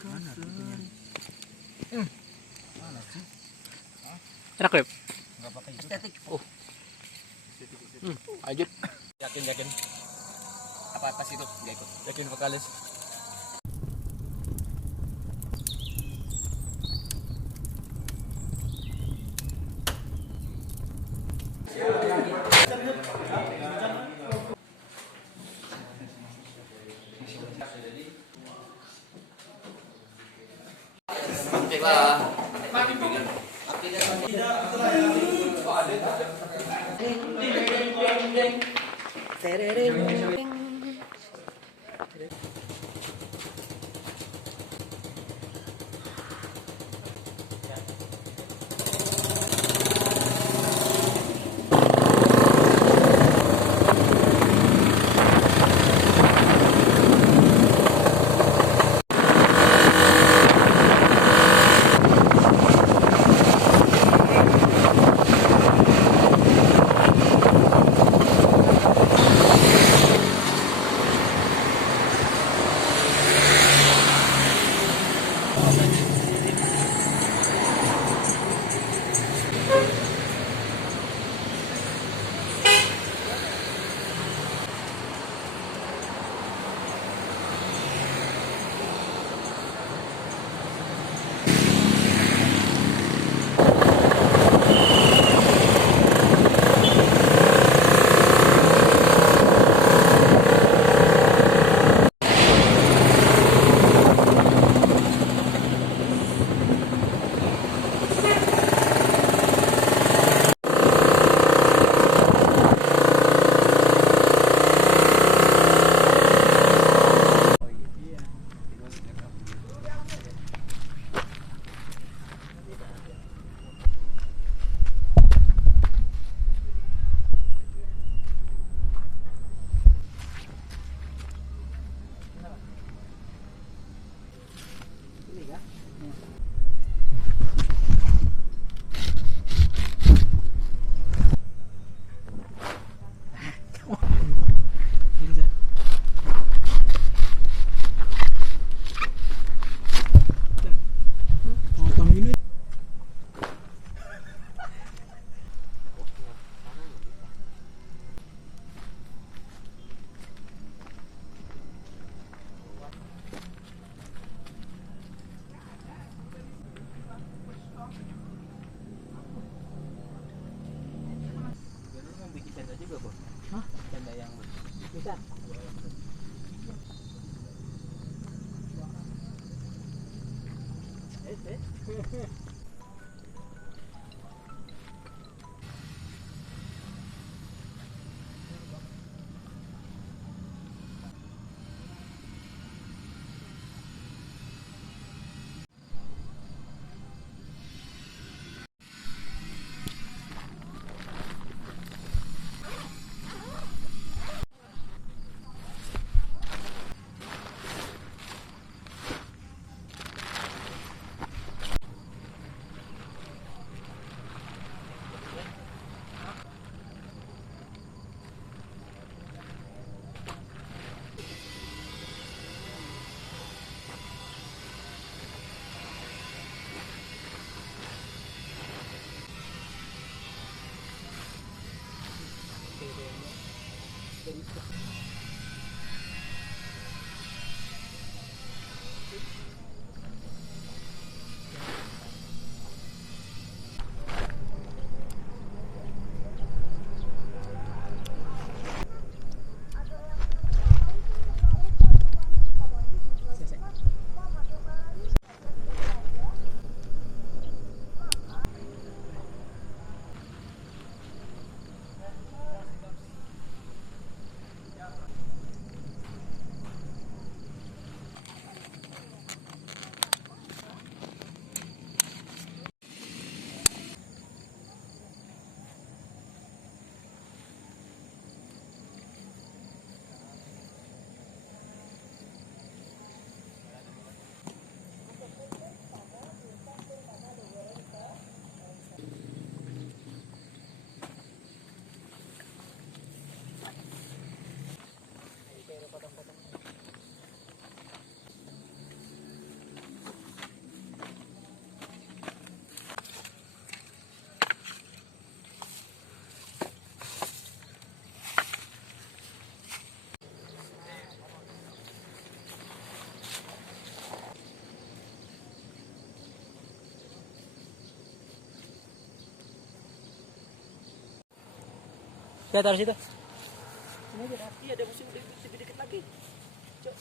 Mana itunya? Mana sih? Enak Beb? Enggak pakai itu. Estetik. Oh. Lanjut. Yakin. Apa atas itu? Enggak ikut. Yakin vokalis. Baiklah. Bisa. Kita taruh situ. Sini aja dah. Iya, ada musim lebih dikit lagi. Cok.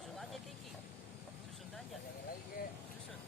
Susun aja Kiki. Susun aja. Susun.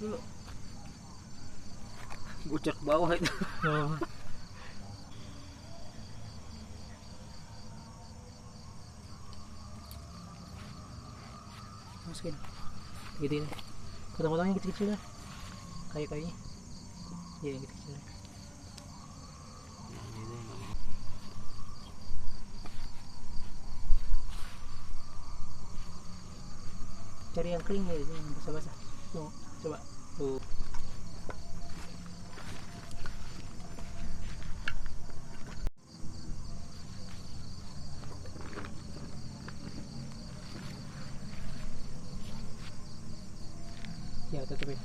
Dulu bocor ke bawah itu. Oh. Masukin. Gede nih. Potong-potongnya kecil-kecil lah. Kayu-kayunya. Iya, yang kecil-kecil. Cari yang kering ya, yang basah-basah. Tuh, coba. Tuh. Ya, tutupin.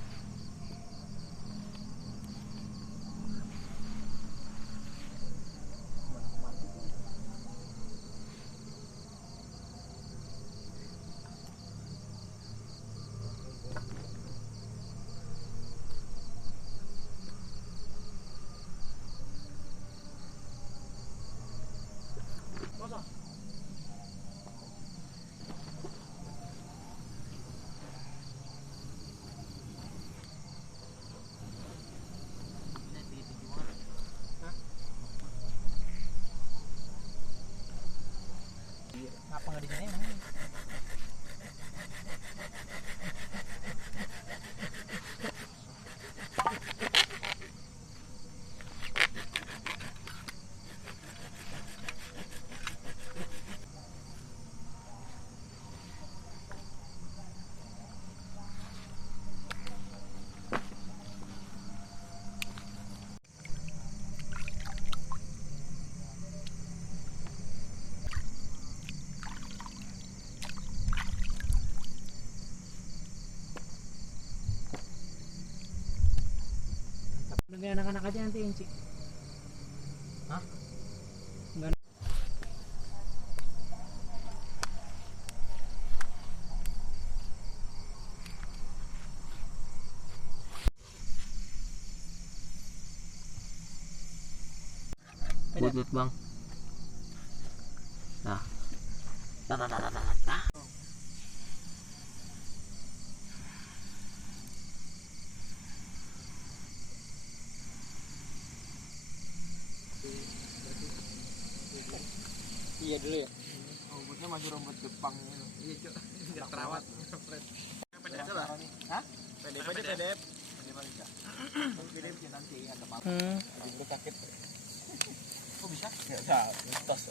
Apa nggak di sini emang? Dengan anak-anak aja nanti Inci. Hah? Enggak. lihat bang. Nah. Iya dulu ya. Rambutnya masih rambut Jepang. Iya cok. Tidak terawat. PDF lah. Hah? PDF aja PDF. PDF aja. PDF nanti ada apa? Jadi sakit. Kok bisa? Enggak bisa. Tos.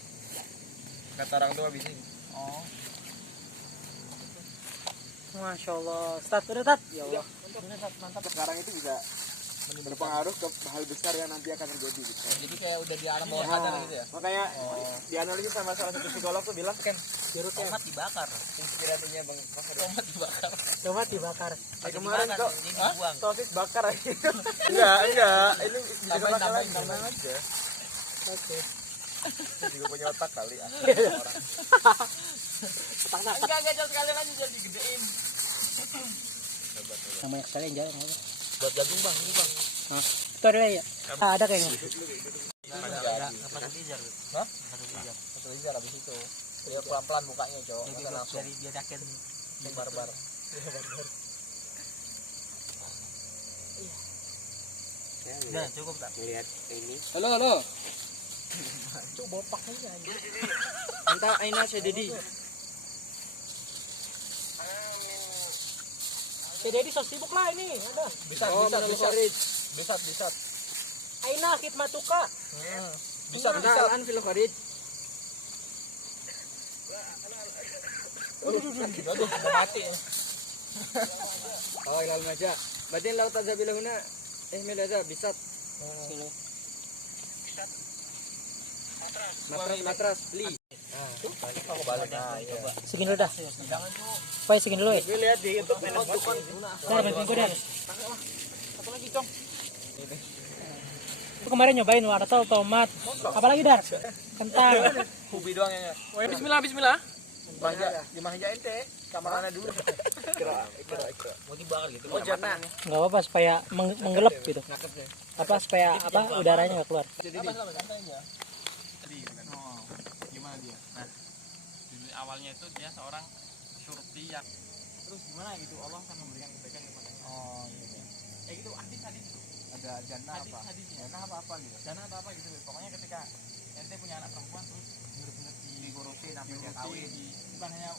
Kata orang tua bisa. Oh. Masya Allah. Start udah tat. Ya Allah. Mantap. Sekarang itu bisa berpengaruh ke hal besar yang nanti akan terjadi gitu. Jadi kayak udah di alam bawah sadar gitu ya. Makanya dianalisis sama salah satu psikolog tuh bilang kan Tomat dibakar. inspirasinya Bang Mas. Tomat dibakar. Tomat dibakar. Kemarin kok dibuang. sosis bakar aja. Enggak. Ini tambahin aja. Oke. Saya juga punya otak kali ya. Orang. Enggak jauh sekalian aja jadi gedein. Yang banyak sekali yang jalan apa? Buat jagung Bang, ini Bang. Hah? Itu ada ya? Ada kayaknya. Masuk pijar. Hah? Masuk pijar habis itu. Dia pelan-pelan bukanya, Cok. Masa langsung Dari dia yakin barbar. Nah, cukup tak? Lihat ini. Halo. Coba pakainya aja. Entah Aina Sededi. Jadi sos sibuk lah ini. Ada. Bisa. Bisa. Aina khidmatuka. Bisa. Al-an fil kharij. Aduh, mau mati. Oh, ilal maja. Badin laut azabilahuna. Milada bisat. Matras li. Aku balik. Nah, iya. Segini dulu dah. Pai segini dulu ya. Gue lihat di YouTube enak banget. Ntar bantuin gue dah. Satu lagi, Cong. Itu kemarin nyobain wortel, tomat. Apalagi Dar? Kentang. Ubi doang ya. Bismillah. Dimahja ente. Kamarana dulu. Ikra. Mau dibakar gitu. Oh, jangan. Nggak apa-apa supaya menggelap gitu. Apa supaya udaranya nggak keluar. Jadi santai aja. Gimana dia? Nah, di awalnya itu dia seorang syurti yang terus gimana gitu Allah akan memberikan kebaikan kepadanya. Oh, iya. Gitu hadis itu. Ada jannah apa? Hadisnya. Jannah apa gitu? Jannah atau apa gitu. Pokoknya ketika ente punya anak perempuan terus benar-benar Digurusin sampai dia kawin. bukan hanya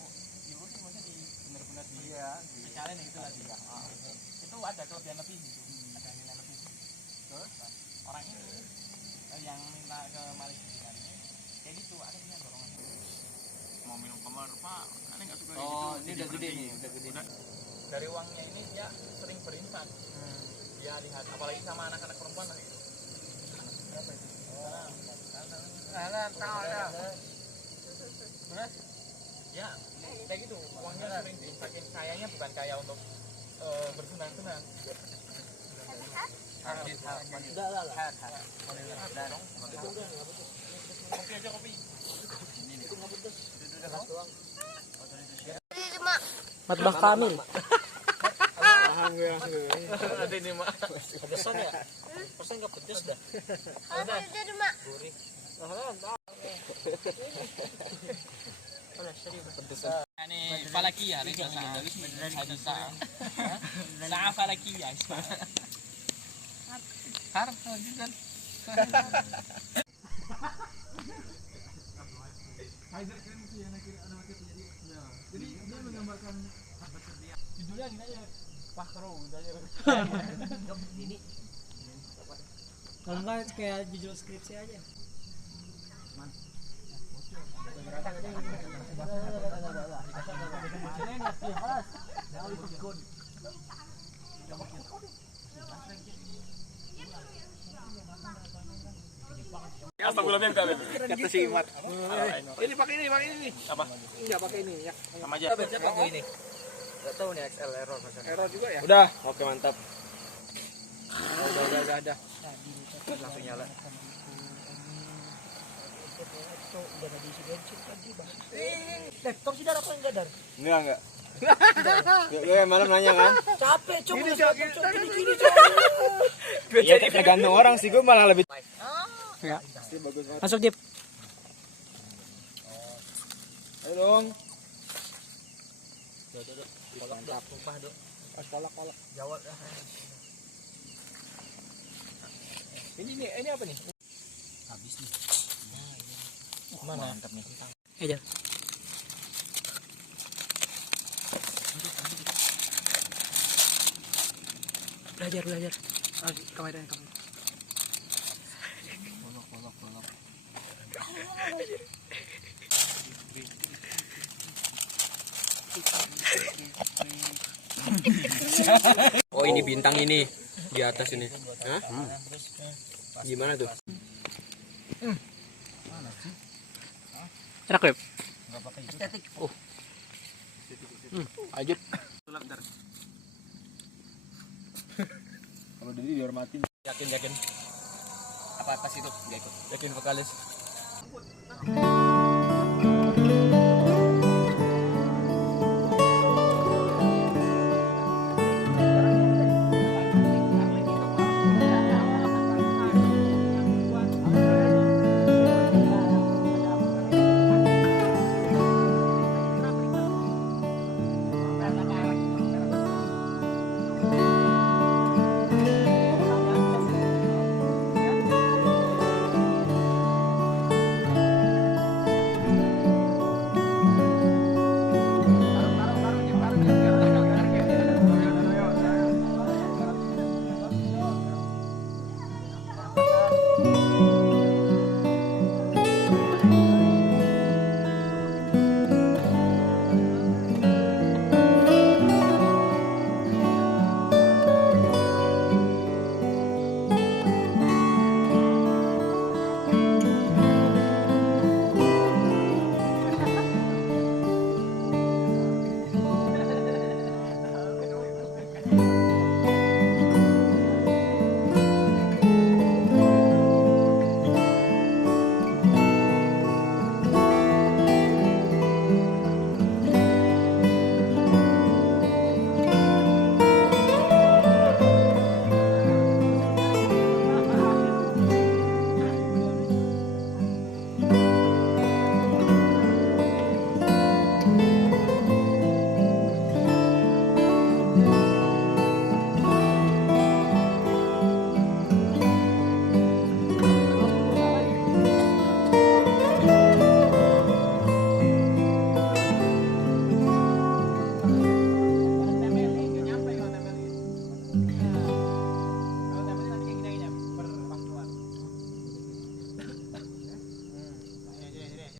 diurusin, maksudnya benar-benar Iya, spesialin gitu lah dia. Itu ada kelebihan lebih gitu. Ada nilai lebih. Terus orang ini yang minta ke Malik ini kayak gitu, ada punya dorongan. Mau minum kemar Pak, aneh nggak suka gitu. Oh, ini udah gede nih, udah gede. Dari uangnya ini dia sering berinfak. Dia lihat apalagi sama anak-anak perempuan lagi itu. Berapa itu? Tahu ada. Benar? Ya, kayak gitu. Uangnya sering diinfakin. Kayaknya bukan kaya untuk bersenang-senang. Enggak lah. Kopi aja kopi. Matbah Kamil. Ada ini mak. Pedesan ya? Persen nggak pedes dah. Ini falakiyah, ini hadisa. Sa'a falakiyah. Har, juga. Jadi dia menggambarkan judulnya gini aja. Pakro gitu aja. Ini Kalau nggak kayak judul skripsi aja. Kata si Imat. Ini pakai ini. Apa? Enggak pakai ini ya. Sama aja. siapa gue ini? Enggak tahu nih XL error masa. Error juga ya? Udah, oke mantap. Udah. Langsung nyala. Laptop sih Dar apa enggak Dar? Enggak. Ya malam nanya kan? Capek cok. Gini Iya, tergantung orang sih, gue malah lebih. Ya. Pasti bagus banget. Masuk Jip. Ayo dong. Mantap. Sumpah, Dok. Kolak. Jawab. Ini apa nih? Habis nih. Mana? Mantap nih. Jan. Belajar. Kamera. Kolok. Oh ini bintang ini di atas ini. Hah? Gimana tuh? Enak Web. Estetik. Lanjut. Kalau Dedi dihormatin. Yakin. Apa atas itu? Enggak ikut. Yakin vokalis.